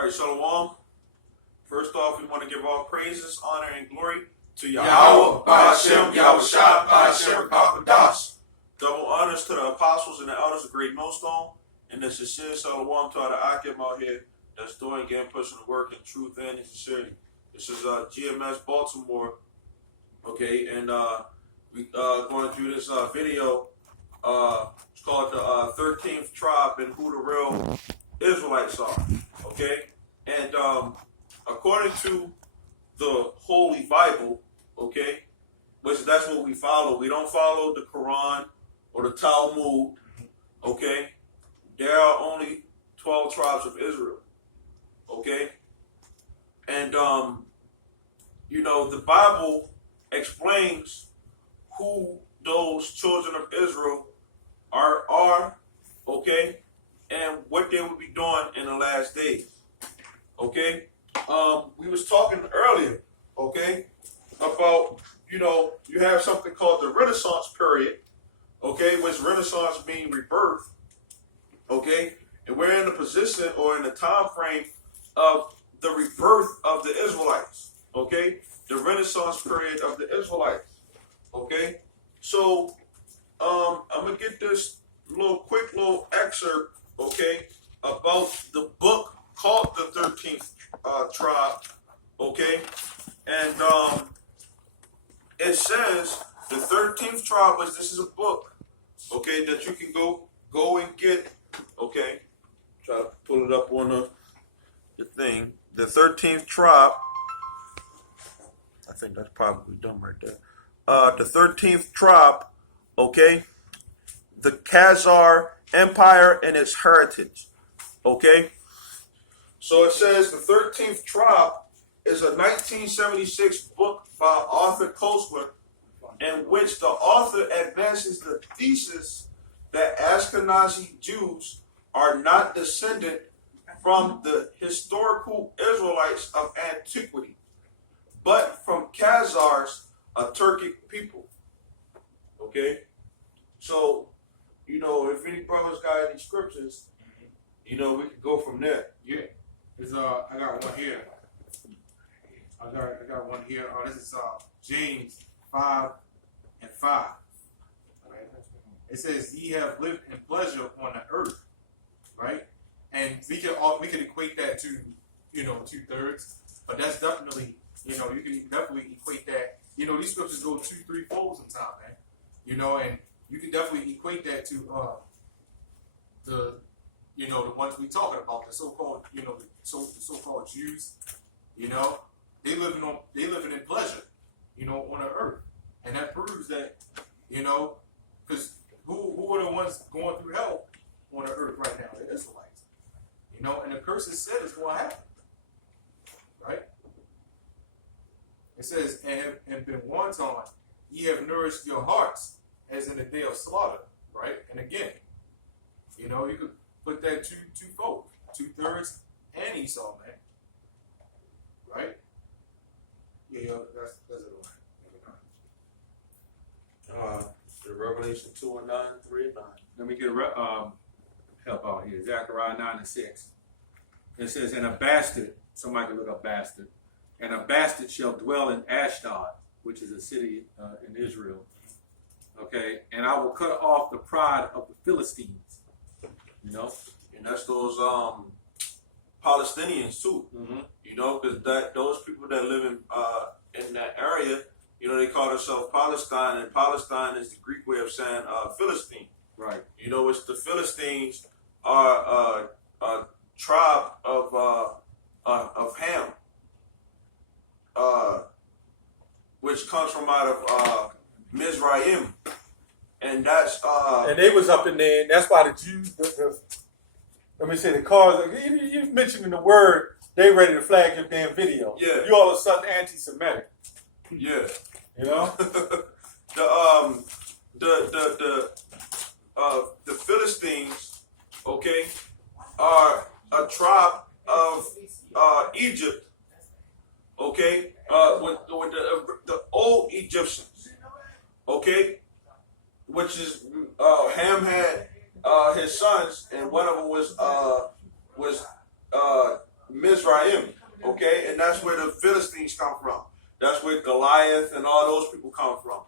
All right, Shalom. First off, we want to give all praises, honor, and glory to Yahweh, Ba'ashem, Yahushua, Ba'ashem, Papadas. Double honors to the apostles and the elders of Great Millstone, and the sincere Shalom to all the Akim out here that's doing, again, pushing the work in truth and in sincerity. This is GMS Baltimore, okay, and we going through this video. It's called the 13th tribe and who the real Israelites are, okay? And according to the Holy Bible, okay, which that's what we follow. We don't follow the Quran or the Talmud, okay? There are only 12 tribes of Israel, okay? And, you know, the Bible explains who those children of Israel are, okay, and what they will be doing in the last days, okay? We was talking earlier, okay, about, you know, you have something called the Renaissance period, okay, which Renaissance means rebirth, okay, and we're in the position or in the time frame of the rebirth of the Israelites, okay, the Renaissance period of the Israelites, okay. So I'm gonna get this quick little excerpt, okay, about the book called the 13th tribe, okay, and it says the 13th tribe was, this is a book, okay, that you can go and get, okay, try to pull it up on the thing, the 13th tribe, I think that's probably done right there, the 13th tribe, okay, the Khazar Empire and its heritage, okay. So it says the 13th tribe is a 1976 book by Arthur Koestler, in which the author advances the thesis that Ashkenazi Jews are not descended from the historical Israelites of antiquity, but from Khazars, a Turkic people. Okay? So, you know, if any brothers got any scriptures, you know, we could go from there. Yeah. I got one here. I got one here. This is James 5:5. Right? It says, "Ye have lived in pleasure on the earth," right? And we can equate that to, you know, 2/3, but that's definitely, you know, you can definitely equate that. You know, these scriptures go 2, 3 folds sometimes, man. You know, and you can definitely equate that to the, you know, the ones we talking about, the so-called, you know, the so-called Jews. You know, they living in pleasure, you know, on the earth, and that proves that, you know, because who are the ones going through hell on the earth right now? The Israelites. You know, and the curse is said it's going to happen, right? It says, and been wanton, ye have nourished your hearts as in the day of slaughter, right? And again, you know, you could put that two-fold, 2/3 and Esau, man. Right? Yeah, that's it. The Revelation 2:9, 3:9. Let me get a help out here. Zechariah 9:6. It says, "And a bastard," somebody can look up bastard, "and a bastard shall dwell in Ashdod," which is a city in Israel. Okay, "and I will cut off the pride of the Philistines." You know, And that's those Palestinians too. mm-hmm. You know, because those people that live in that area, you know, they call themselves Palestine, and Palestine is the Greek way of saying Philistine. Right. You know, it's the Philistines are a tribe of Ham, which comes from out of Mizraim, and that's and they was up in there, and that's why the Jews, let me say the cars. You mentioning the word, they ready to flag your damn video. Yeah. You all of a sudden anti-Semitic. yeah. You know. The Philistines, okay, are a tribe of Egypt, okay, with the old Egyptians, okay, which is Ham had his sons, and one of them was Mizraim, okay, and that's where the Philistines come from. That's where Goliath and all those people come from.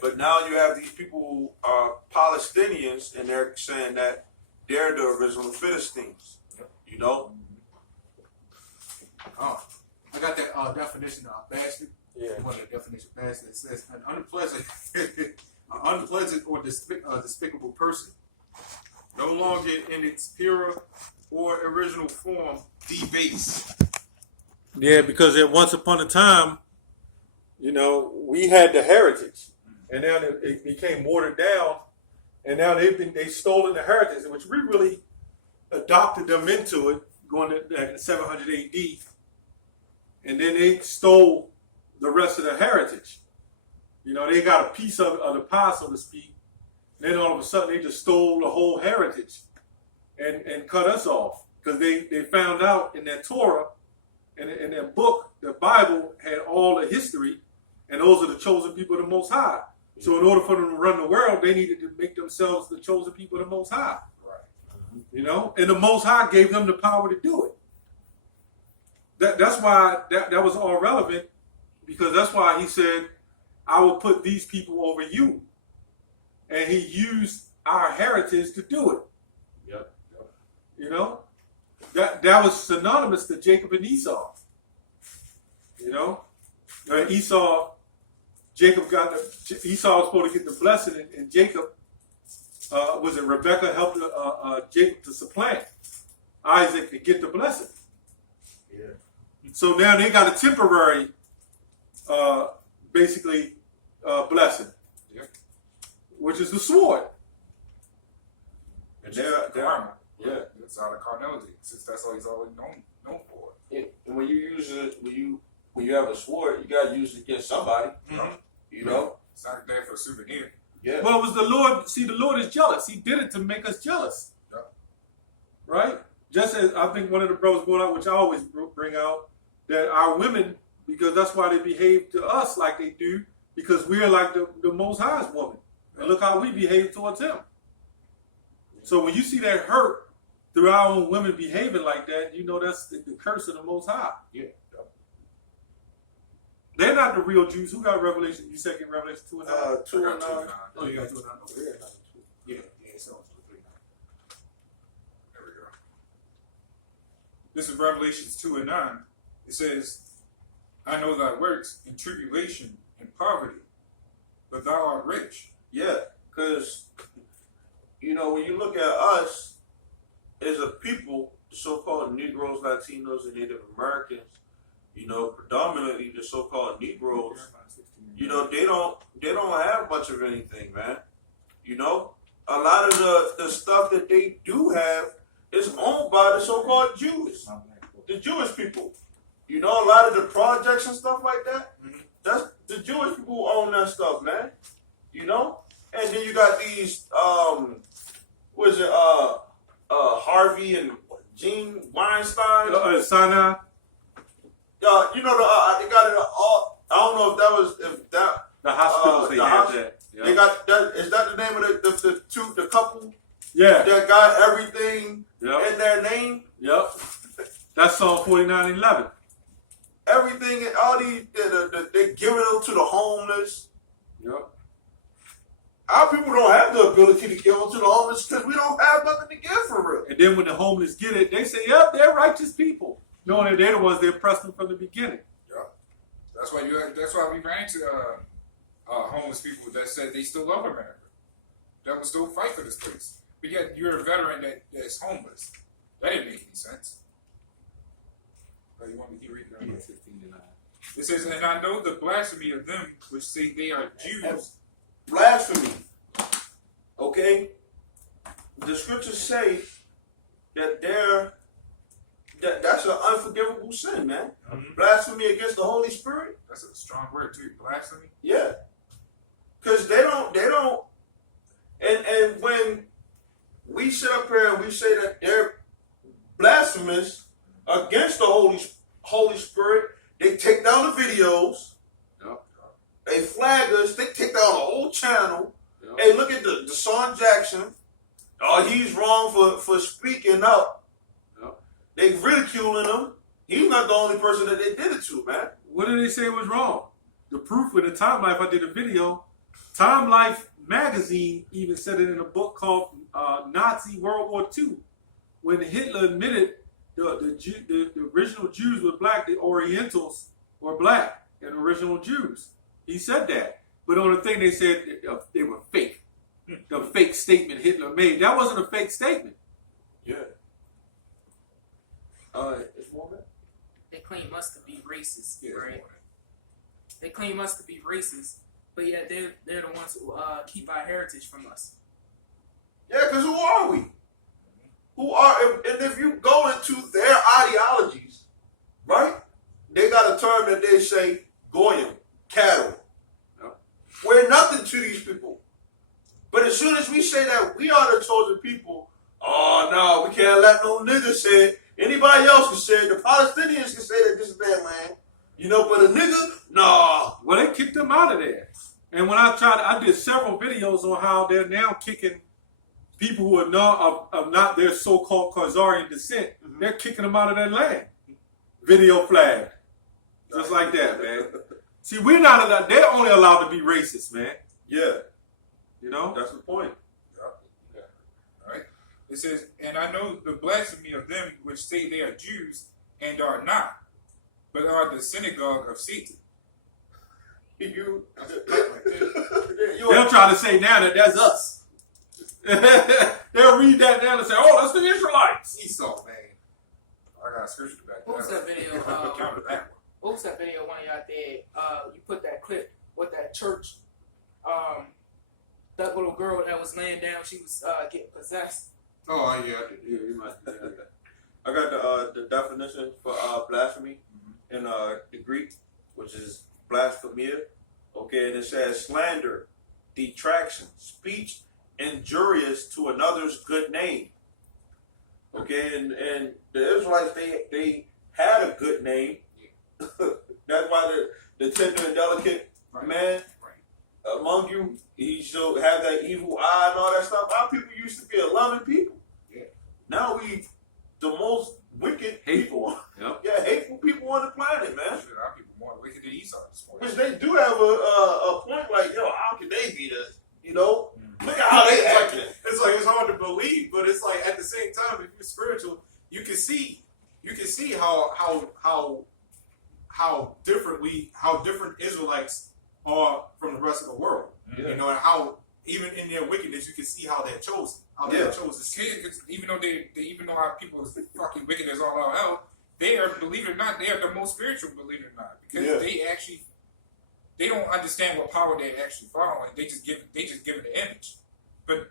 But now you have these people who are Palestinians, and they're saying that they're the original Philistines. You know? Oh, I got that definition of bastard. Yeah. One of the definitions of bastard. It says an unpleasant or despicable person, no longer in its pure or original form, debased. Yeah, because at once upon a time, you know, we had the heritage, and now it became watered down, and now they've stolen the heritage, which we really adopted them into it, going to 700 AD, and then they stole the rest of the heritage. You know, they got a piece of the pie, so to speak. Then all of a sudden, they just stole the whole heritage and cut us off, because they found out in their Torah, in their book, the Bible had all the history, and those are the chosen people of the Most High. So in order for them to run the world, they needed to make themselves the chosen people of the Most High. Right. You know, and the Most High gave them the power to do it. That's why that was all relevant, because that's why he said, I will put these people over you. And he used our heritage to do it. Yep. You know? That was synonymous to Jacob and Esau. You know? Esau was supposed to get the blessing, and Jacob, was it Rebekah helped Jacob to supplant Isaac to get the blessing. Yeah. So now they got a temporary, basically, blessing, which is the sword. And They're armor. yeah. It's out of carnality, since that's all he's always known for. And when you use it, when you have a sword, you gotta use it against somebody. Mm-hmm. You know? It's not there for a souvenir. Yeah. Well, it was the Lord. See, the Lord is jealous. He did it to make us jealous. Yeah. Right? Just as I think one of the brothers brought out, which I always bring out, that our women, because that's why they behave to us like they do, because we're like the Most High's woman. And look how we behave towards him. So when you see that hurt through our own women behaving like that, you know that's the curse of the Most High. Yeah. They're not the real Jews. Who got Revelation? You said in Revelation 2 and 9? 2 and 9. Oh, you got 2 and 9. Okay. Yeah, so 3. There we go. This is Revelations 2 and 9. It says, I know thy works in tribulation and poverty, but thou art rich. Yeah, because, you know, when you look at us as a people, the so-called Negroes, Latinos, and Native Americans, you know, predominantly the so-called Negroes, you know, they don't have much of anything, man. You know, a lot of the stuff that they do have is owned by the so-called Jews, the Jewish people. You know, a lot of the projects and stuff like that, that's the Jewish people who own that stuff, man. You know? And then you got these, Harvey and Gene Weinstein. Sinai. You know, they got it all. I don't know if that The hospitals, they the have hosp- that. Yeah. they got that. Is that the name of the couple Yeah. that got everything Yep. in their name? Yep. That's Psalm 49:11. Everything, and all these, they giving them to the homeless. Yep. Our people don't have the ability to give them to the homeless because we don't have nothing to give for real. And then when the homeless get it, they say, yep, they're righteous people. Knowing that they're the ones that oppressed them from the beginning. Yeah. That's why we ran into homeless people that said they still love America. That would still fight for this place. But yet you're a veteran that's homeless. That didn't make any sense. You want me to keep reading that? Yeah, 16 to 9. It says, and I know the blasphemy of them which say they are Jews. Blasphemy. Okay? The scriptures say that that's an unforgivable sin, man. Mhm. Blasphemy against the Holy Spirit. That's a strong word too. Blasphemy. Yeah. Because they don't, and when we sit up here and we say that they're blasphemous against the Holy Spirit, they take down the videos, Yep. they flag us, they take down the whole channel. Yep. Hey, look at the Deshaun Jackson. Oh, he's wrong for speaking up. Yep. They ridiculing him. He's not the only person that they did it to, man. What did they say was wrong? The proof with the Time Life, I did a video. Time Life magazine even said it in a book called Nazi World War II. When Hitler admitted the original Jews were black, the Orientals were black and original Jews. He said that. But on the thing they said they were fake. The fake statement Hitler made. That wasn't a fake statement. Yeah. It's more man. They claim us to be racist, Yeah, right? They claim us to be racist, but yet they're the ones who keep our heritage from us. Yeah, because who are we? Who are, and if you go into their ideologies, right? They got a term that they say, Goyim, cattle. Yep. We're nothing to these people. But as soon as we say that we are the chosen people, oh no, we can't let no nigga say it. Anybody else can say it. The Palestinians can say that this is their land. You know, but a nigga, nah. Well, they kicked them out of there. And when I did several videos on how they're now kicking people who are not their so-called Khazarian descent. Mm-hmm. They're kicking them out of their land. Video flagged. Just like that, man. See, we're not allowed, they're only allowed to be racist, man. Yeah, You know? that's the point. Yeah. All right. It says, and I know the blasphemy of them which say they are Jews and are not, but are the synagogue of Satan. You, They'll try to say now that that's us. They'll read that down and say, oh, that's the Israelites. Esau, man. I got a scripture to back What was that video? Counter that one. What was that video one of y'all did? You put that clip with that church, that little girl that was laying down, she was getting possessed. Oh, yeah. Yeah, you might be right. I got the definition for blasphemy in the Greek, which is blasphemia. Okay, and it says slander, detraction, speech injurious to another's good name. Okay, and the Israelites they had a good name. That's why the tender and delicate man among you, he should have that evil eye and all that stuff. Our people used to be a loving people. Yeah. Now we the most wicked Hateful. people. Yep. Yeah, hateful people on the planet, man. Shit, our people more wicked than Esau this morning. Which they do have a point like, yo, how can they be the, you know? Look at how they acting. It's hard to believe, but it's like at the same time, if you're spiritual, you can see how different Israelites are from the rest of the world. Yeah. You know, and how even in their wickedness, you can see how they're chosen. How they're chosen. Even though our people is fucking wicked as all out hell, they are, believe it or not, they are the most spiritual, believe it or not, because they don't understand what power they're actually following. They just give it the image. But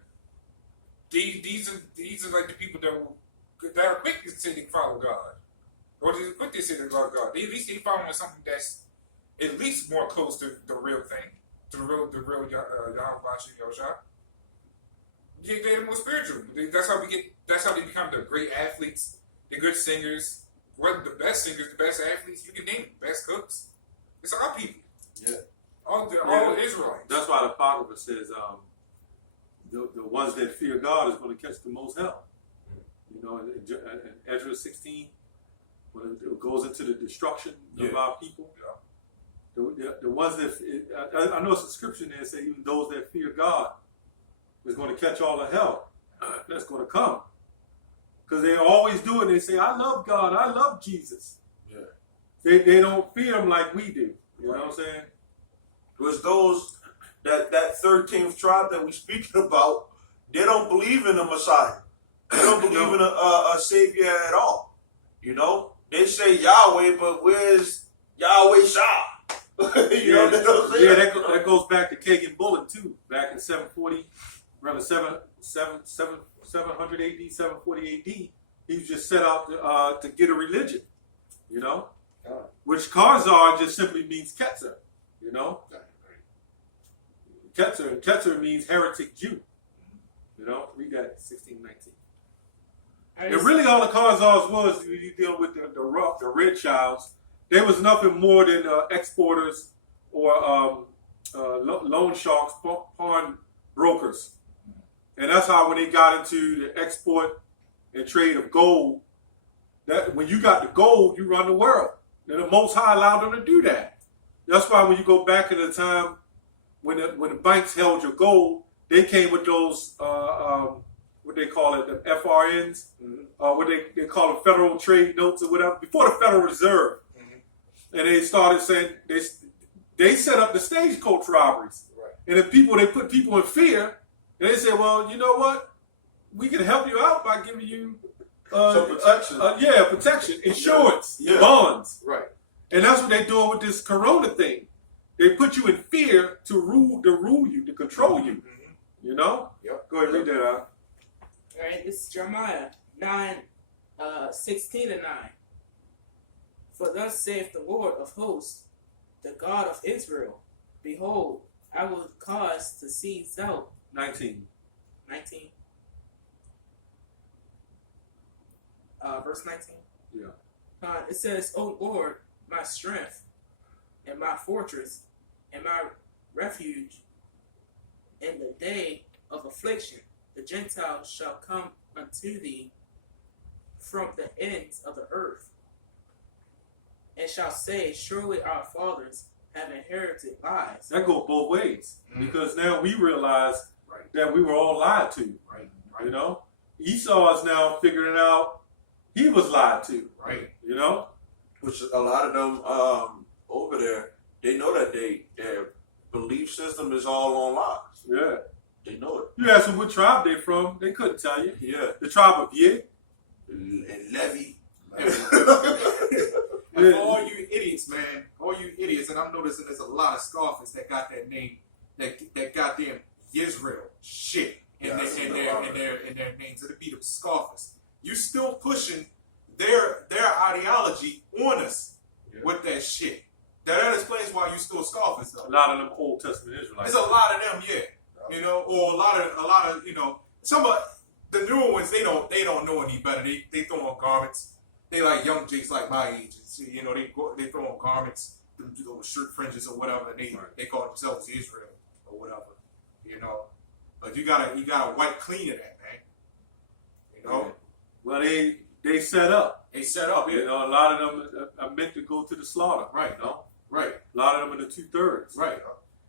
these are like the people that are quick to say they follow God, or they're quick to say they love God. At least they following something that's at least more close to the real thing, to the real Yahweh Bashir Yoshua. They're the most spiritual. That's how they become the great athletes, the good singers, the best singers, the best athletes you can name, the best cooks. It's our people. Yeah. All the Israelites. That's why the Apocrypha says the ones that fear God is going to catch the most hell. You know, in Ezra 16, when it goes into the destruction of our people, the ones that, I know it's a scripture there that say even those that fear God is going to catch all the hell that's going to come. Because they always do it. They say, I love God. I love Jesus. Yeah. They don't fear him like we do. You know what I'm saying? It was those that 13th tribe that we speaking about. They don't believe in the Messiah. They don't believe in a savior at all. You know, they say Yahweh, but where's Yahweh Shah? You know what I'm saying? Yeah, that goes back to Kagan Bullet too. Back in 740, around 700 AD, 740 AD, he was just set out to get a religion. You know, which Khazar just simply means Ketzer. You know, Ketzer means heretic Jew. You know, read that 1619. And really, all the Khazars was when you deal with the red childs. They was nothing more than exporters or loan sharks, pawn brokers, and that's how when they got into the export and trade of gold, That when you got the gold, you run the world. And the Most High allowed them to do that. That's why when you go back in the time when the banks held your gold, they came with those what they call it, the FRNs, what they call them Federal Trade Notes or whatever, before the Federal Reserve. And they started saying they set up the stagecoach robberies. Right. And they put people in fear. And they said, well, you know what? We can help you out by giving you Some protection. protection, insurance, Yeah. bonds. Right. And that's what they're doing with this corona thing. They put you in fear to rule you, to control you. You know? Yep. Go ahead, read that out. All right, this is Jeremiah 9, 16 and 9. For thus saith the Lord of hosts, the God of Israel, behold, I will cause to seize out 19. 19. Verse 19. Yeah. It says, O Lord, my strength, and my fortress, and my refuge, in the day of affliction, the Gentiles shall come unto thee from the ends of the earth, and shall say, surely our fathers have inherited lies. That goes both ways. Because now we realize Right. that we were all lied to. Right. You know? Esau is now figuring out he was lied to. Right. You know? Which a lot of them over there, they know that their belief system is all on lies. Yeah. They know it. You asked them what tribe they from, they couldn't tell you. Yeah. The tribe of Yid. And Levy. And for all you idiots, man, all you idiots, and I'm noticing there's a lot of scoffers that got that name, that goddamn Israel shit in their names. It'll be the scoffers. You still pushing their ideology on us with that shit. That explains why you still scoffers though. A lot of them Old Testament Israelites. There's a lot of them, yeah. You know, or a lot of you know, some of the newer ones they don't know any better. They throw on garments. They like young jakes like my age. You know, they throw on garments, those shirt fringes or whatever. And they call themselves Israel or whatever. You know, but you gotta wipe clean of that, man. You know, Well, they set up. they set up, You yeah. know, a lot of them are meant to go to the slaughter. Right. You know? Right, A lot of them are the 2/3. right.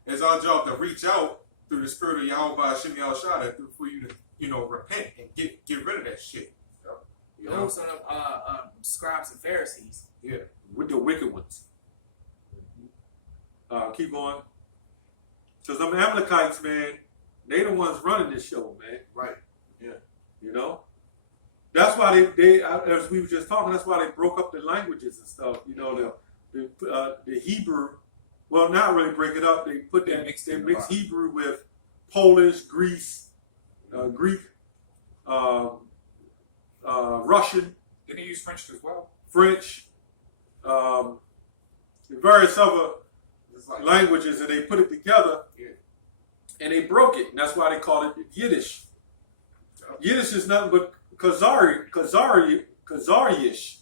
It's our job to reach out through the spirit of Yahweh Hashem Yahushua for you to, you know, repent and get rid of that shit. You know? Those are scribes and Pharisees. Yeah. With the wicked ones. Keep going. Because them Amalekites, man, they the ones running this show, man. Right. You know? That's why they as we were just talking, that's why they broke up the languages and stuff. You know, the Hebrew, well, not really break it up. They put They that, mixed they it mix up. Hebrew with Polish, Greek, Russian, Did they use French as well? French, various other It's like, languages, and they put it together, Yeah. and they broke it, and that's why they call it Yiddish. Yiddish is nothing but Khazari-ish,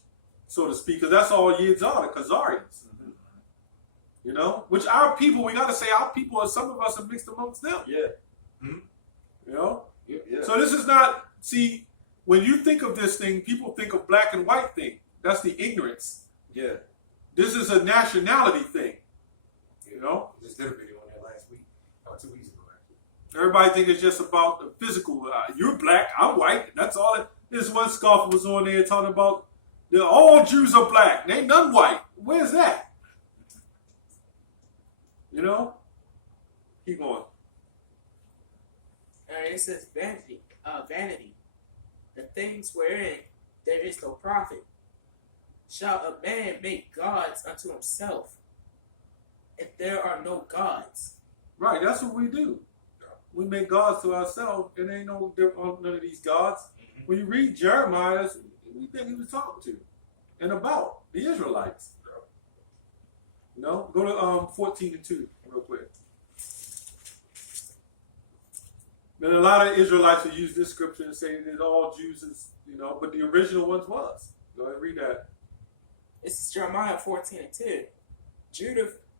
so to speak, because that's all Yids are, the Khazarians. You know, which our people, we got to say, our people, some of us are mixed amongst them. Yeah. You know, Yeah. so this is not. See, when you think of this thing, people think of black and white thing. That's the ignorance. Yeah. This is a nationality thing. You know, just did a video on that last week, 2 weeks ago, actually. everybody think it's just about the physical. You're black, I'm white. That's all. This one scoffer was on there talking about all Jews are black. They ain't none white. Where's that? You know? Keep going. It says vanity, vanity. The things wherein there is no profit. Shall a man make gods unto himself, if there are no gods? Right, that's what we do. We make gods to ourselves, and ain't no none of these gods. When you read Jeremiah, that's who you think he was talking to and about the Israelites. You know, go to 14:2 real quick. Then a lot of Israelites will use this scripture and say that all Jews is, you know, but the original ones was. Go ahead and read that. This is Jeremiah 14:2.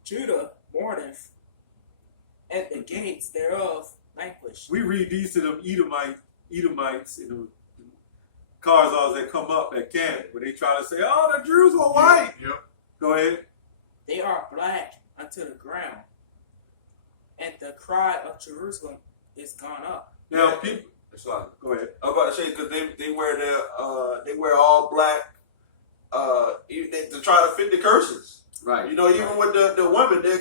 Judah mourneth, and the gates thereof languish. We read these to them Edomites and the cars always that come up at camp when they try to say, "Oh, the Jews were white." Yep. Go ahead. They are black unto the ground, and the cry of Jerusalem is gone up. Now, people, It's like, go ahead. I'm about to say because they wear they wear all black to try to fit the curses. Right. You know, even with the women, they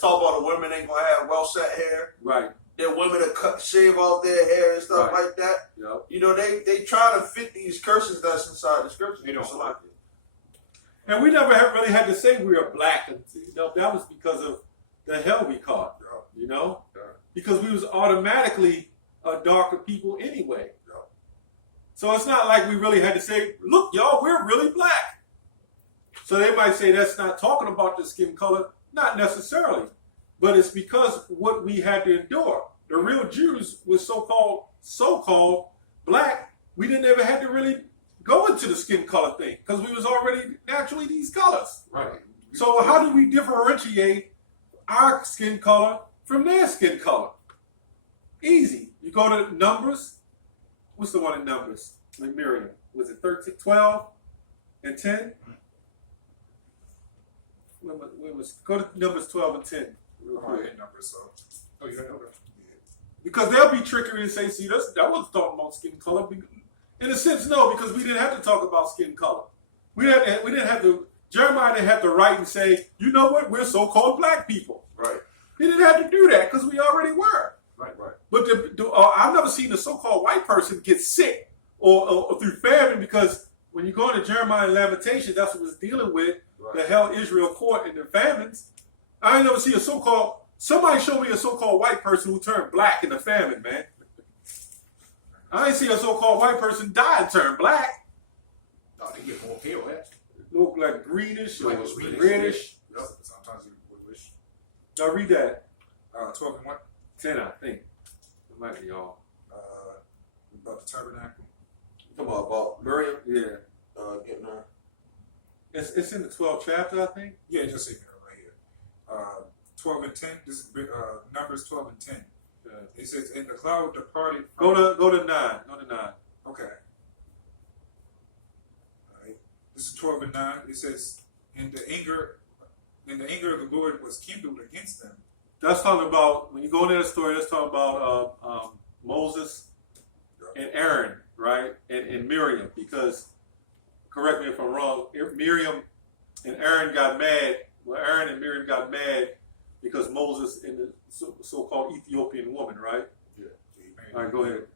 talk about the women ain't gonna have well set hair. Right. The women to shave off their hair and stuff Right. like that. Yep. You know, they try to fit these curses that's inside the scripture. They don't. It's like And we never really had to say we were black. You know, that was because of the hell we caught. You know, because we was automatically darker people anyway. So it's not like we really had to say, "Look, y'all, we're really black." So they might say that's not talking about the skin color. Not necessarily, but it's because what we had to endure. The real Jews were so-called black. We didn't ever have to really go into the skin color thing because we was already naturally these colors. Right. So how do we differentiate our skin color from their skin color? Easy. You go to Numbers. What's the one in Numbers? With Miriam. Was it 13, 12, and 10? Go to Numbers 12 and 10. Real Oh, quick. yeah, numbers, so. Oh, you got number? Because they'll be trickery and say, "See, that wasn't talking about skin color." In a sense, no, because we didn't have to talk about skin color. We didn't have to. Jeremiah didn't have to write and say, "You know what? We're so-called black people." right, He didn't have to do that because we already were. Right. But I've never seen a so-called white person get sick or through famine because when you go into Jeremiah and Lamentations, that's what it's dealing with. right. The hell Israel caught in the famines. I ain't never see a so-called. Somebody show me a so-called white person who turned black in the famine, man. I ain't see a so-called white person die and turn black. No, they get more pale, actually. Look like greenish or Like greenish, reddish. Yep. Sometimes you would wish. Now read that. 12 and 1. 10, I think. It might be all. About the tabernacle. Come on, about Miriam Yeah. getting her. It's in the 12th chapter, I think. Yeah, just see it right here. 12 and 10. This is Numbers 12 and 10. It says, "And the cloud departed." Go to 9. Go to 9. Okay. All right. This is 12 and 9. It says, "And the anger of the Lord was kindled against them." That's talking about when you go into that story. That's talking about Moses and Aaron, right, and Miriam. Because correct me if I'm wrong. Miriam and Aaron got mad. Well, Aaron and Miriam got mad because Moses and the so-called Ethiopian woman, right? Yeah. All right, go ahead.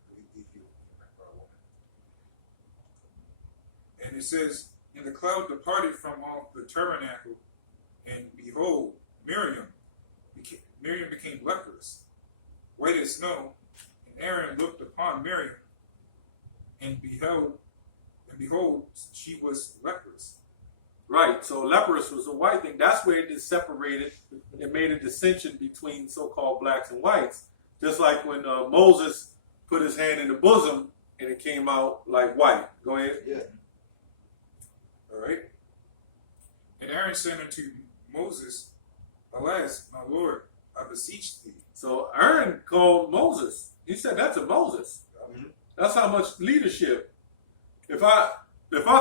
And it says, "And the cloud departed from off the tabernacle, and behold, Miriam became leprous, white as snow. And Aaron looked upon Miriam, and behold, she was leprous." Right. So leprous was a white thing. That's where it is separated. It made a dissension between so-called blacks and whites. Just like when Moses put his hand in the bosom and it came out like white. Go ahead. Yeah. All right. And Aaron said unto Moses, "Alas, my Lord, I beseech thee." So Aaron called Moses. He said that to Moses. Mhm. That's how much leadership. If I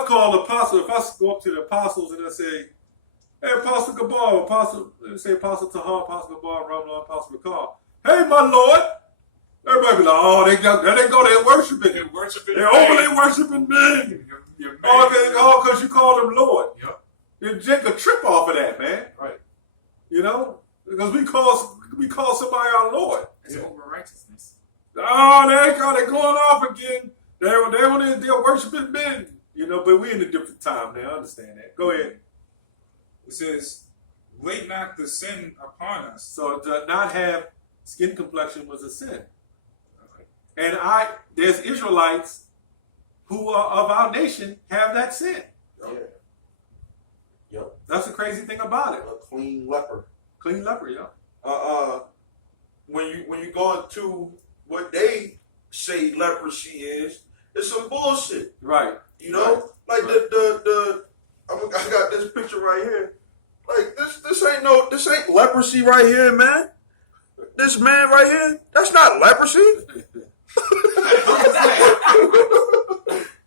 call the apostle, if I go up to the apostles and I say, "Hey, Apostle Gabar, let me say Apostle Tahar, Apostle Gabar, Ramla, Apostle Bakar. Hey, my Lord." Everybody be like, "Oh, there they go, they're worshiping. They're worshiping. They're overly worshiping men. You're Oh, because you call them Lord." Yep. You take a trip off of that, man. Right. You know? Because we call somebody our Lord. It's over righteousness. Oh, they're going off again. They're worshiping men. You know, but we're in a different time now. I understand that. Go ahead. It says, "Lay not the sin upon us." So to not have skin complexion was a sin. And there's Israelites who are of our nation have that sin. Yeah. Yep. That's the crazy thing about it. A clean leper. Clean leper, yeah. When you go into what they say leprosy is, it's some bullshit. Right. You know, like I got this picture right here. Like this ain't leprosy right here, man. This man right here, that's not leprosy.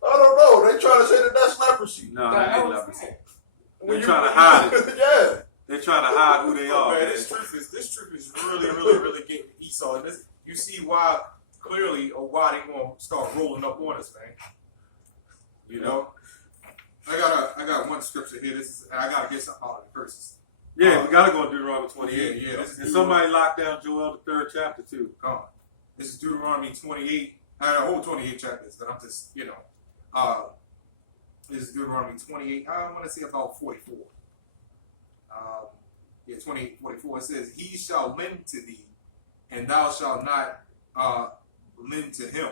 I know. They trying to say that that's leprosy. No, The that hell ain't is leprosy. that? They're trying to hide it. Yeah. They're trying to hide who they are. Man, Man. this truth is really getting Esau. And this, you see why clearly or why they gonna start rolling up on us, man. You know, I got one scripture here. I gotta get something out of the curses. Yeah, we gotta go to Deuteronomy 28. Yeah, this is And somebody locked down Joel the 3rd chapter too. Come on. This is Deuteronomy 28. I had a whole 28 chapters, but I'm just, this is Deuteronomy 28. I want to say about 44. 28, 44. It says, he shall lend to thee, and thou shalt not lend to him.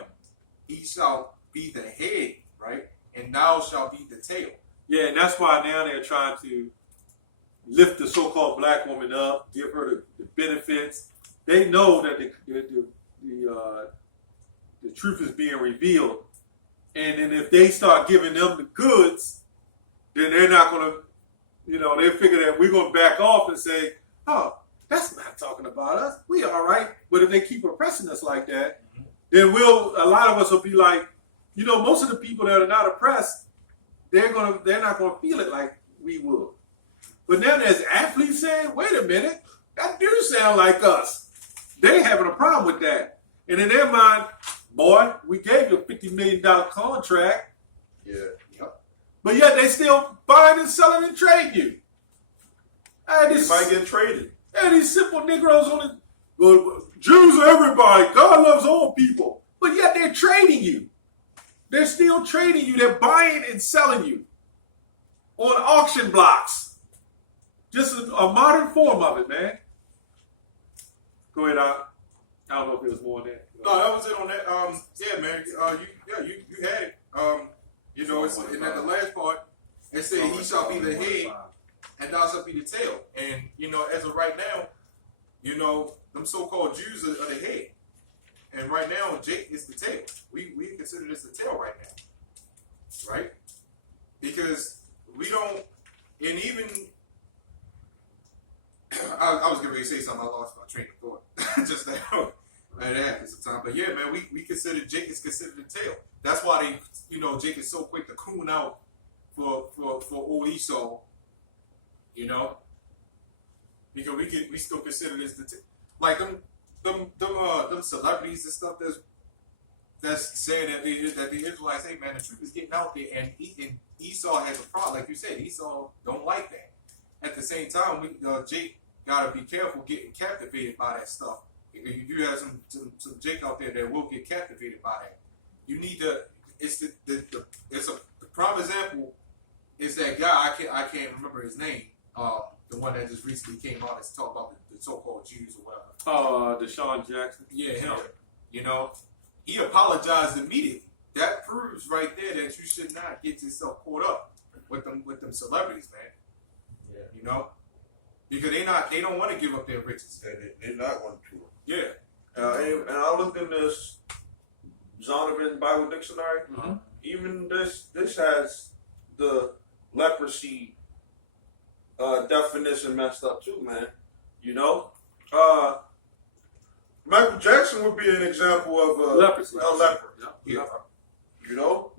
He shall be the head, right? And thou shalt be the tail. Yeah, and that's why now they're trying to lift the so-called black woman up, give her the benefits. They know that the truth is being revealed, and then if they start giving them the goods, then they're not going to, they figure that we're going to back off and say, oh, that's not talking about us. We all right. But if they keep oppressing us like that, then a lot of us will be like, most of the people that are not oppressed, they're not going to feel it like we will. But now there's athletes saying, wait a minute, that do sound like us. They having a problem with that. And in their mind, boy, we gave you a $50 million contract. Yeah. Yep. But yet they still buying and selling and trading you. You might get traded. And these simple Negroes on the well, Jews are everybody. God loves all people. But yet they're trading you. They're still trading you. They're buying and selling you on auction blocks. Just a modern form of it, man. Go ahead, I don't know if there was more than that. No, that was it on that. Yeah, man. You had it. It's and at the last part, it said, "He shall be the head, and thou shalt be the tail." And as of right now, them so-called Jews are the head, and right now Jake is the tail. We consider this the tail right now, right? Because we don't, and even I was going to say something. I lost my train of thought just now. That happens sometimes. But yeah, man, we consider Jake is considered the tail. That's why Jake is so quick to coon out for old Esau. Because we still consider this the tail. Like them celebrities and stuff that's saying that the Israelites, hey man, the truth is getting out there, and Esau has a problem. Like you said, Esau don't like that. At the same time, Jake gotta be careful getting captivated by that stuff. Because you do have some Jake out there that will get captivated by that. You need to. It's the prime example is that guy. I can't remember his name. The one that just recently came out and talked about the so-called Jews or whatever. Deshaun Jackson. Yeah, him. He apologized immediately. That proves right there that you should not get yourself caught up with them celebrities, man. Yeah. Because they don't want to give up their riches. They're not going to. Yeah. And I looked in this Zondervan Bible Dictionary. Mm-hmm. Even this has the leprosy definition messed up too, man. Michael Jackson would be an example of a Leprosy. a leper. Yeah.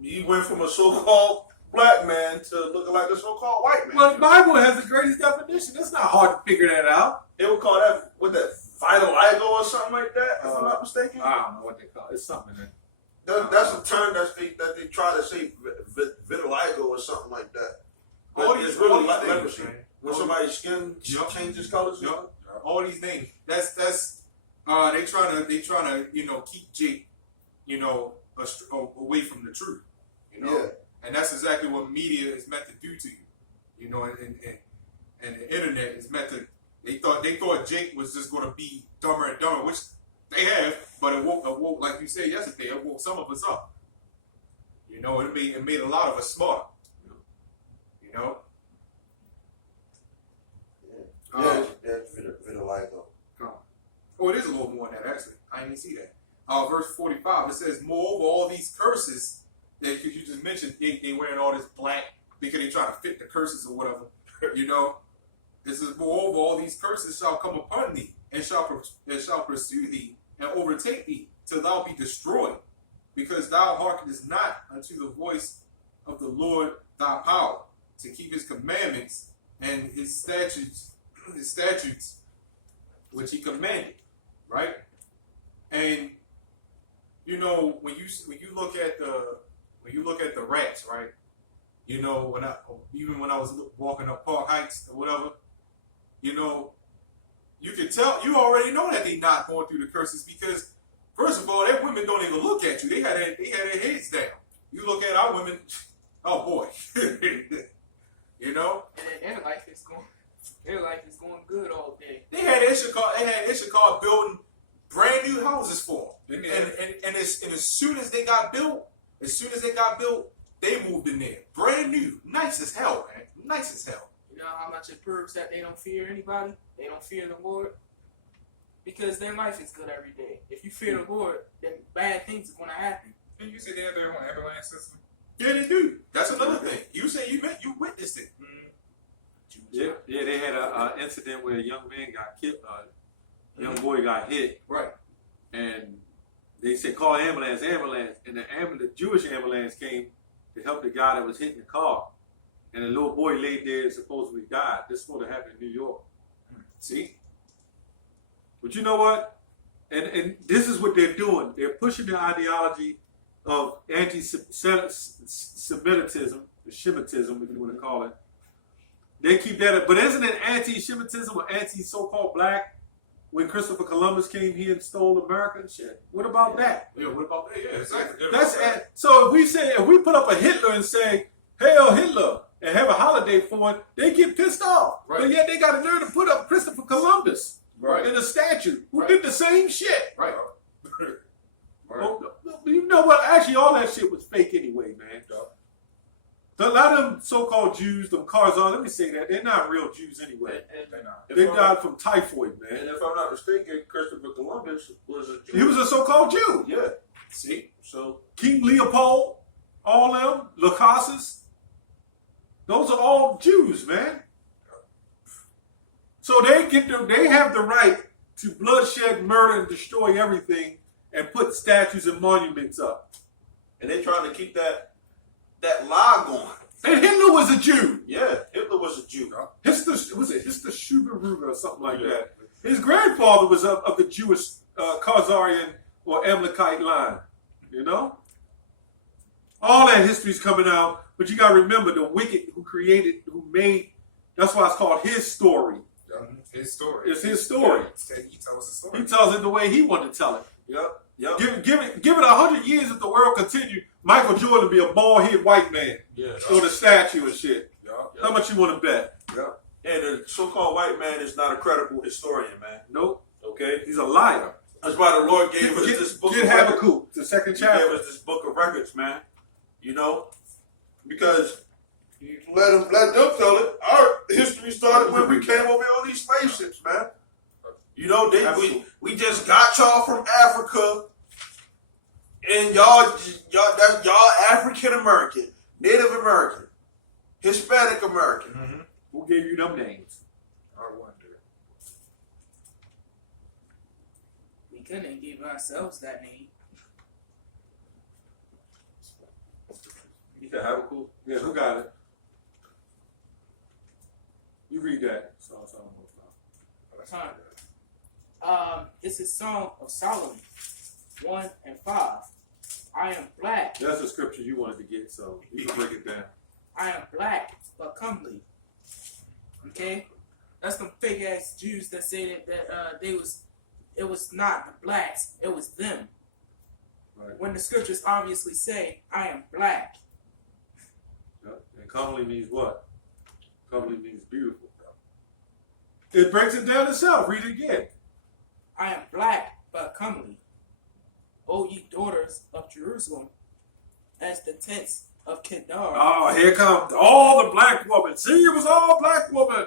He went from a so-called black man to looking like a so-called white man. Well, the Bible has the greatest definition. It's not hard to figure that out. They would call that vitiligo or something like that, if I'm not mistaken. I don't know what they call it. It's something that. That's a term that they try to say vitiligo or something like that. But it's really like leprosy. When somebody's skin changes colors. Yep. All these things. That's they trying to keep Jake away from the truth. Yeah. And that's exactly what media is meant to do to you. And the internet is meant to. They thought Jake was just going to be dumber and dumber, which they have, but it woke, like you said yesterday, it woke some of us up. It made a lot of us smart. Vitiligo. Oh, it is a little more than that, actually. I didn't even see that. Verse 45, it says, moreover, all these curses that you just mentioned, they wearing all this black because they try to fit the curses or whatever. It says, moreover, all these curses shall come upon thee, and shall pursue thee, and overtake thee, till thou be destroyed, because thou hearkenest not unto the voice Lord thy power, to keep his commandments and his statutes, which he commanded, right? And you know, when you look at the rats, right? You know, when I was walking up Park Heights or whatever, you know, you can tell, you already know that they not going through the curses because, first of all, that women don't even look at you. They had their heads down. You look at our women, oh boy, you know. And their life is going good all day. They had Issachar building brand new houses for them, and as soon as they got built, they moved in there, brand new, nice as hell, man, nice as hell. You know how much it proves that they don't fear anybody? They don't fear the Lord? Because their life is good every day. If you fear the Lord, then bad things are going to happen. And you say they have their own ambulance system? Yeah, they do. That's another thing. You say you witnessed it. Yeah, they had an incident where a young man got killed. Young boy got hit, Right. and they said call ambulance, and the Jewish ambulance came to help the guy that was hitting the car, and the little boy laid there and supposedly died. This is supposed to happen in New York. See? But you know what? And this is what they're doing. They're pushing the ideology of anti-Semitism, Shemitism, if you want to call it. They keep that up. But isn't it anti-Shemitism or anti-so-called black when Christopher Columbus came here and stole America and shit? What about that? Yeah, what about that? Yeah, exactly. So if we put up a Hitler and say, "Hail Hitler," and have a holiday for it, they get pissed off. Right. But yet they got a nerve to put up Christopher Columbus in a statue who did the same shit. Right. Well, you know what? Actually, all that shit was fake anyway, man. A lot of them so-called Jews, them Khazars, let me say that, they're not real Jews anyway. They're not. They died from typhoid, man. And if I'm not mistaken, Christopher Columbus was a Jew. He was a so-called Jew. Yeah. See? So King Leopold, all them, Lacassus, those are all Jews, man. So they have the right to bloodshed, murder, and destroy everything and put statues and monuments up. and they trying to keep that lie going. And Hitler was a Jew. Yeah, Hitler was a Jew. Hister Schuberruger or something like that. His grandfather was of the Jewish Khazarian or Amalekite line. You know? All that history's coming out, but you got to remember the wicked who made, that's why it's called his story. His story. It's his story. He tells the story. He tells it the way he wanted to tell it. Yep. Give it 100 years if the world continued, Michael Jordan would be a bald-headed white man with a statue and shit. How much you want to bet? Yep. And the so-called white man is not a credible historian, man. Nope. Okay? He's a liar. That's why the Lord gave us this book Get of records. Habakkuk, the second He chapter. gave us this book of records, man. You know? Because you let them tell it. Our history started when we came over on these slave ships, man. You know, we just got y'all from Africa, and y'all African American, Native American, Hispanic American. Mm-hmm. Who gave you them names? I wonder. We couldn't give ourselves that name. You said Habakkuk? Yeah, who got it? You read that. It's a Song of Solomon, 1 and 5. I am black. That's the scripture you wanted to get, so you can break it down. I am black, but comely. Okay? That's them fake ass Jews that say that it was not the blacks, it was them. Right. When the scriptures obviously say, I am black. Yep. And comely means what? Comely means beautiful. It breaks it down itself. Read it again. I am black, but comely. O ye daughters of Jerusalem, as the tents of Kedar. Oh, here comes all the black women. See, it was all black women.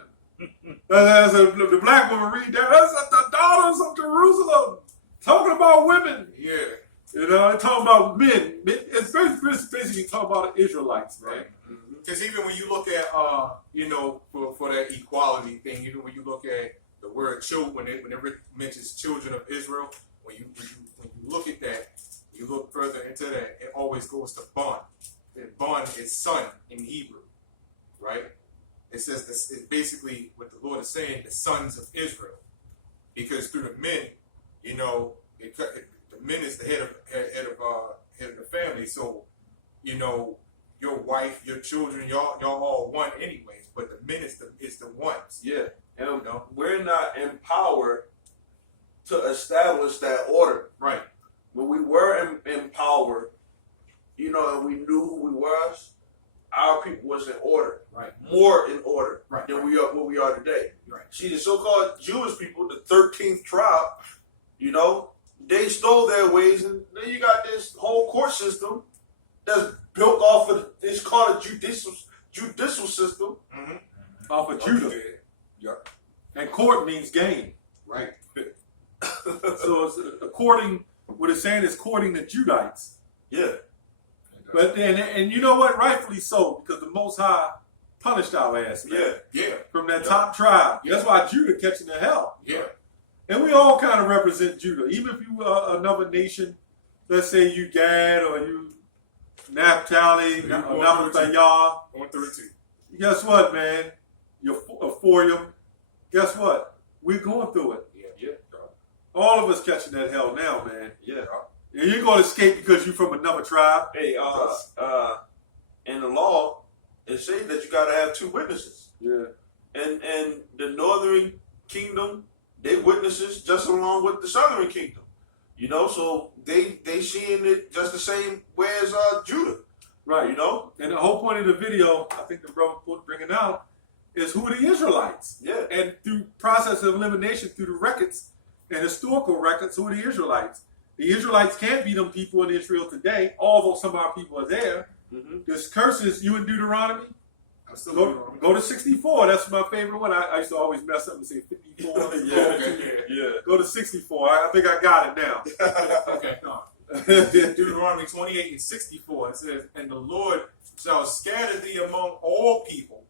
The black woman read that. That's the daughters of Jerusalem. Talking about women. Yeah. You know, they're talking about men. It's basically talking about the Israelites, man. Right. Because even when you look at, for that equality thing, when you look at the word children, whenever it mentions children of Israel, when you look at that, you look further into that, it always goes to bond. and bun is son in Hebrew, right? It says this is basically what the Lord is saying, the sons of Israel, because through the men, you know, the men is the head of the family. So, you know, your wife, your children, y'all all one anyways. But the men is the ones. Yeah, and You know? we're not empowered to establish that order. Right. When we were empowered, you know, and we knew who we was, our people was in order, Right. more in order Right. than we are what we are today. Right. See, the so-called Jewish people, the 13th tribe, you know, they stole their ways, and then you got this whole court system that's built off of it's called a judicial system. Mm-hmm. Off of Judah. Yep. And court means game. Right. So it's according, what it's saying is courting the Judites. Yeah, But and you know what? Rightfully so, because the Most High punished our ass, man. yeah, Yeah. From that top tribe. That's why Judah catching the hell. Yeah. And we all kind of represent Judah. Even if you are another nation, let's say you Gad or you Naphtali, or Naphtali, 132. guess what, man? You're Ephraim. Guess what? We're going through it. yeah, All of us catching that hell now, man. yeah. And you're going to escape because you're from another tribe. Hey, in the law, it says that you got to have two witnesses. Yeah. And the northern kingdom, they witnesses just along with the southern kingdom. You know, so they seeing it just the same way as Judah. Right. You know? And the whole point of the video, I think the brother bringing out, is who are the Israelites? Yeah. And through process of elimination, through the records and historical records, who are the Israelites? The Israelites can't be them people in Israel today, although some of our people are there. Mm-hmm. This curses, you in Deuteronomy? I'm still Go to 64. That's my favorite one. I used to always mess up and say 54. Yeah, okay. Yeah. Go to 64. I think I got it now. Okay. No. Deuteronomy 28 and 64. It says, "And the Lord shall scatter thee among all people."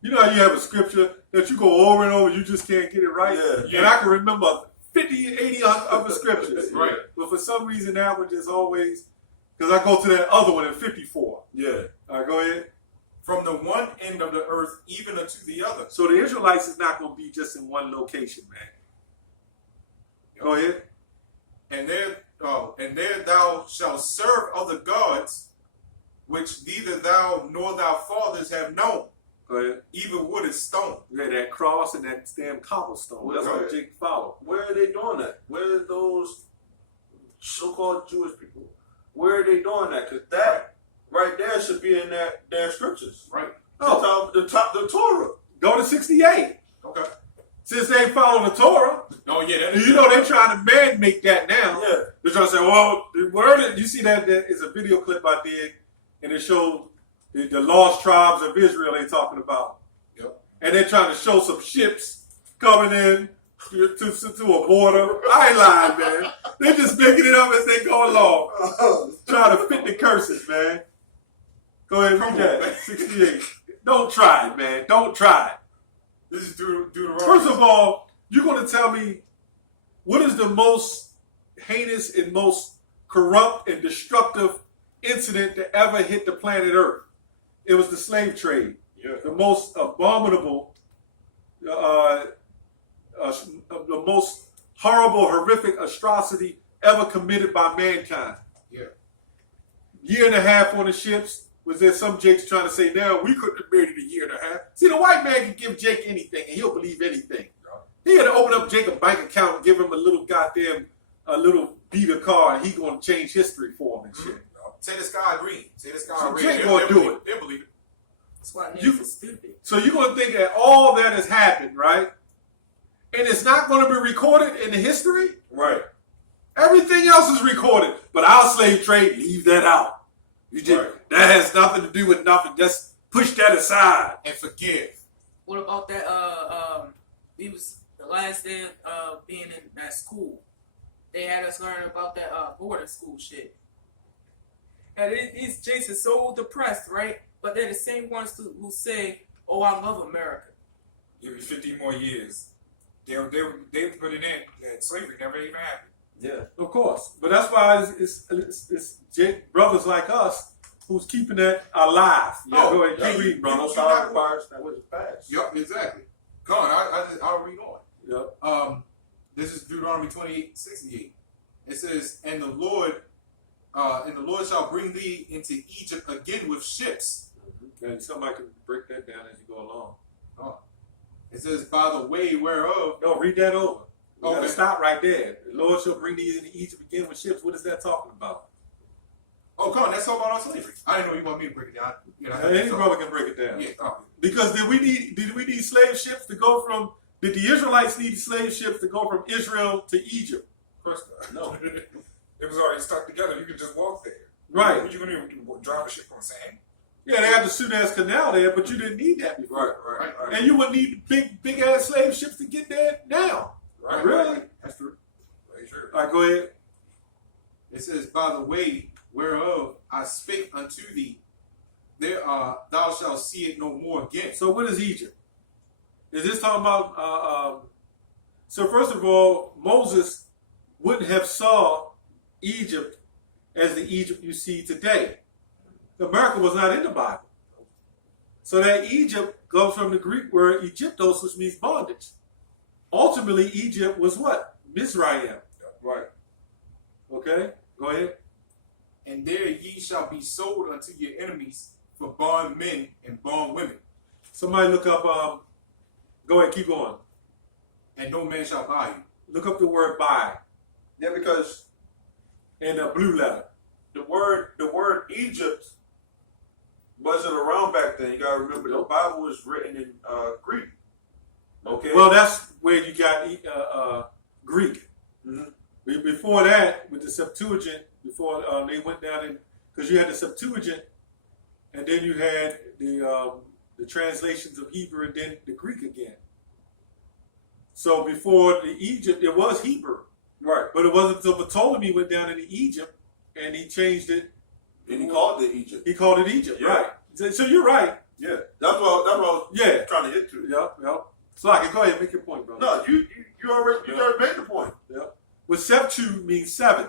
You know how you have a scripture that you go over and over, you just can't get it right? Yeah. And I can remember 50, 80 other scriptures. Right. But for some reason, that one just always, because I go to that other one in 54. Yeah. All right, go ahead. From the one end of the earth even unto the other. So the Israelites is not going to be just in one location, man. Go ahead. And there thou shalt serve other gods, which neither thou nor thy fathers have known, Go ahead. even wood and stone. Yeah, that cross and that damn cobblestone. That's what Jake followed. Where are they doing that? Where are those so-called Jewish people? Where are they doing that? Because that right there should be in their scriptures. Right. Oh, The Torah. go to 68. Okay. Since they follow the Torah, No, yeah. you know they're trying to man-make that now. Yeah. They're trying to say, well, the word is, you see that is a video clip I did, and it showed the lost tribes of Israel they're talking about. Yep. And they're trying to show some ships coming in to a border. I ain't lying, man. They're just making it up as they go along. Trying to fit the curses, man. Go ahead, read that. 68. Don't try it, man. Don't try it. This is Deuteronomy. First of all, you're going to tell me what is the most heinous and most corrupt and destructive incident that ever hit the planet Earth? It was the slave trade. Yeah. The most abominable, the most horrible, horrific atrocity ever committed by mankind. Yeah. Year and a half on the ships. Was there some Jake's trying to say, now we couldn't have made it a year and a half? See, the white man can give Jake anything, and he'll believe anything. He had to open up Jake a bank account and give him a little goddamn, a little beater car, and he going to change history for him and shit. Say the sky green. Say the sky So green. Jake gonna do it. They'll believe it. That's why You- niggas are stupid. So you're going to think that all that has happened, right? And it's not going to be recorded in the history? Right. Everything else is recorded. But our slave trade, leave that out. You just, Right. that has nothing to do with nothing. Just push that aside. And forgive. What about that? We was the last day of being in that school. They had us learn about that boarding school shit. And these Jays are so depressed, right? But they're the same ones who say, "Oh, I love America." Give you 15 more years. They put it in that slavery never even happened. Yeah. Of course. But that's why it's brothers like us who's keeping that alive. Yeah, go ahead, keep reading, The brother. Most High requires that which is past. Yep, exactly. Go on. I'll read on. Yep. This is Deuteronomy 28:68. It says, and the Lord shall bring thee into Egypt again with ships. And somebody can break that down as you go along. It says, by the way whereof. No, read that over. You Okay. gotta stop right there. The Lord shall bring thee into Egypt again with ships. What is that talking about? Oh, come on. That's all about our slavery. I didn't know you want me to break it down. You know, Any brother can break it down. Yeah. Because did we need slave ships to go from? Did the Israelites need slave ships to go from Israel to Egypt? Of course not. No. It was already stuck together. You could just walk there. Right. What you gonna do? Drive a ship on sand? Yeah, they had the Suez Canal there, but you didn't need that before. Right. And you wouldn't need big ass slave ships to get there now. Right. Really? That's true. Very true. All right, go ahead. It says, by the way whereof I spake unto thee, thou shalt see it no more again. So what is Egypt? Is this talking about? So first of all, Moses wouldn't have saw Egypt as the Egypt you see today. America was not in the Bible. So that Egypt comes from the Greek word Egyptos, which means bondage. Ultimately, Egypt was what? Mizraim. Right. Okay, go ahead. And there ye shall be sold unto your enemies for bondmen and bondwomen, Somebody look up, go ahead, keep going. and no man shall buy you. Look up the word buy Yeah, because in a blue letter. the word Egypt wasn't around back then. You gotta remember the Bible was written in Greek. Okay. Well, that's where you got Greek. Mhm. Before that, with the Septuagint, before they went down in, because you had the Septuagint, and then you had the translations of Hebrew, and then the Greek again. So before the Egypt, it was Hebrew, Right. but it wasn't until Ptolemy went down into Egypt and he changed it. And he called it Egypt. He called it Egypt, Yeah. right? So you're right. Yeah. That's what I was Yeah. trying to hit to. Yep. So I can go ahead and make your point, bro. No, you already made the point. Yep. But Septu means seven.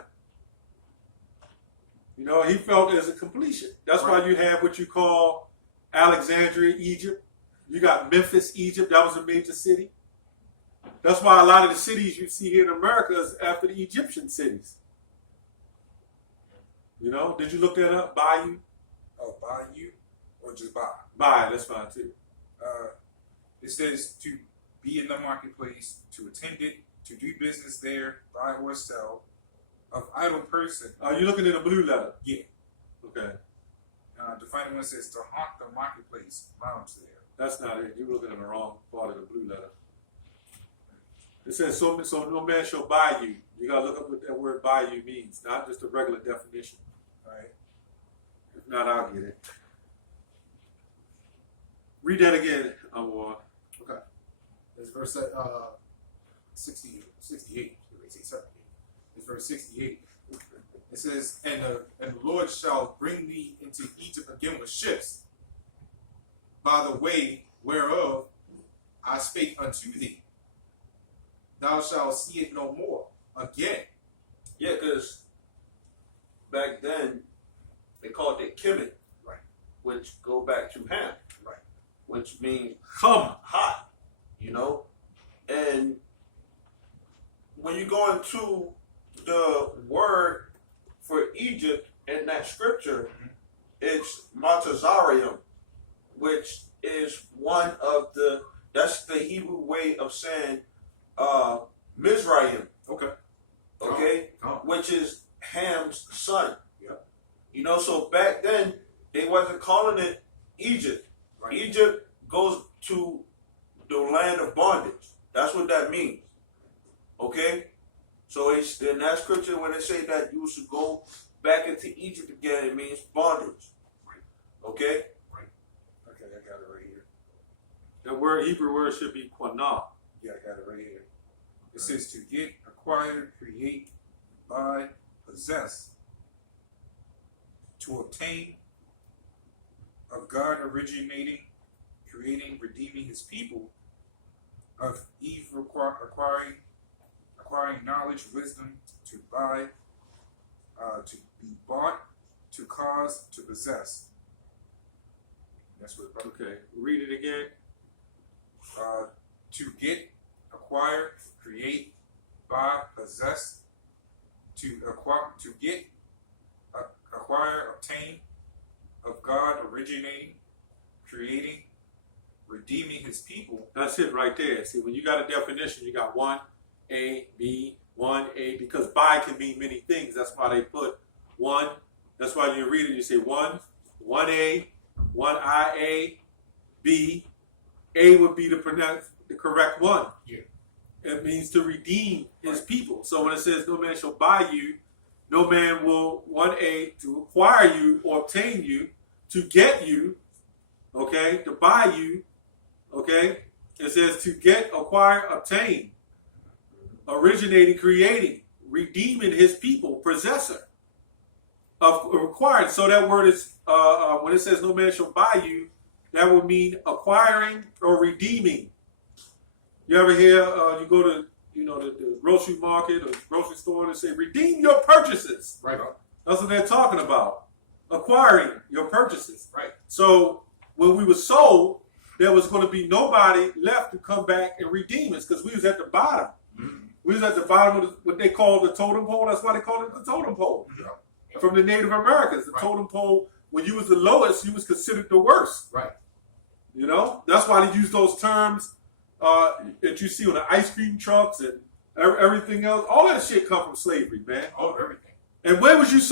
You know, he felt it as a completion. That's why you have what you call Alexandria, Egypt. You got Memphis, Egypt. That was a major city. That's why a lot of the cities you see here in America is after the Egyptian cities. You know, did you look that up? Bayou? Oh, buy you or just buy? Buy, that's fine too. It says to be in the marketplace, to attend it, to do business there, buy or sell, of idle person. Are you looking at a blue letter? Yeah. Okay. The final one says to haunt the marketplace, lounge there. That's not it. You're looking at the wrong part of the blue letter. It says, so no man shall buy you. You got to look up what that word buy you means, not just a regular definition. Right. If not, I'll get it. Read that again, Amor. Okay. It's verse 68. They say 78. It's verse 68. It says, and the Lord shall bring thee into Egypt again with ships, by the way whereof I spake unto thee. Thou shalt see it no more again. Yeah, because back then they called it Kemet, Right. which go back to Ham, Right. which means Come. hot, you know. And when you go into the word for Egypt in that scripture, it's Montazarium, which is one of that's the Hebrew way of saying Mizraim, Okay. okay, Oh. which is Ham's son. Yeah. You know, so back then they wasn't calling it Egypt. Right. Egypt goes to the land of bondage. That's what that means. Okay? So it's in that scripture when they say that you should go back into Egypt again, it means bondage. Okay? Okay, I got it right here. That word, Hebrew word, should be quanah. Yeah, I got it right here. It says to get, acquire, create, buy, possess, to obtain, of God originating, creating, redeeming his people, of Eve acquiring knowledge, wisdom, to buy, to be bought, to cause, to possess. That's what. Okay, read it again. To get, acquire, create, buy, possess. To acquire, to get, acquire, obtain, of God, originating, creating, redeeming His people. That's it right there. See, when you got a definition, you got 1A, B, 1A, because by can mean many things. That's why they put 1. That's why you read it, you say 1A, 1IA, B. A would be the correct one. Yeah. It means to redeem His people. So when it says no man shall buy you, no man will, 1A, to acquire you or obtain you, to get you, okay, to buy you, okay. It says to get, acquire, obtain, originating, creating, redeeming His people, possessor of required. So that word is, when it says no man shall buy you, that would mean acquiring or redeeming. You ever hear, you go to, the grocery market or grocery store and say, redeem your purchases. Right. That's what they're talking about. Acquiring your purchases. Right. So when we were sold, there was going to be nobody left to come back and redeem us because we was at the bottom. Mm-hmm. We was at the bottom of what they call the totem pole. That's why they call it the totem pole. Yeah. From the Native Americans, the Right. totem pole, when you was the lowest, you was considered the worst. Right. That's why they use those terms that you see on the ice cream trucks and everything else. All that shit come from slavery, man. Oh, everything. And where was you so